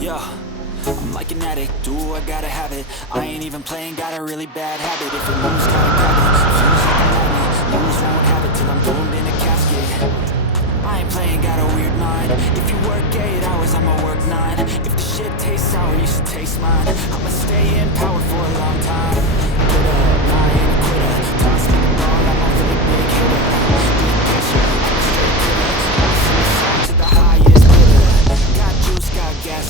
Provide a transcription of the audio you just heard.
Yeah, I'm like an addict, do I gotta have it. I ain't even playing, got a really bad habit. If it moves, gotta grab it, feels like a magnet. Lose, won't have it till I'm doomed in a casket. I ain't playing, got a weird mind. If you work 8 hours, I'ma work 9. If the shit tastes sour, you should taste mine. I'ma stay in power for a long time. Get up, I ain't a quitter. Toss me the ball, I'm a really big hitter. Big picture, I'm a straight killer. Passing the song to the highest bidder. Got juice, got gas,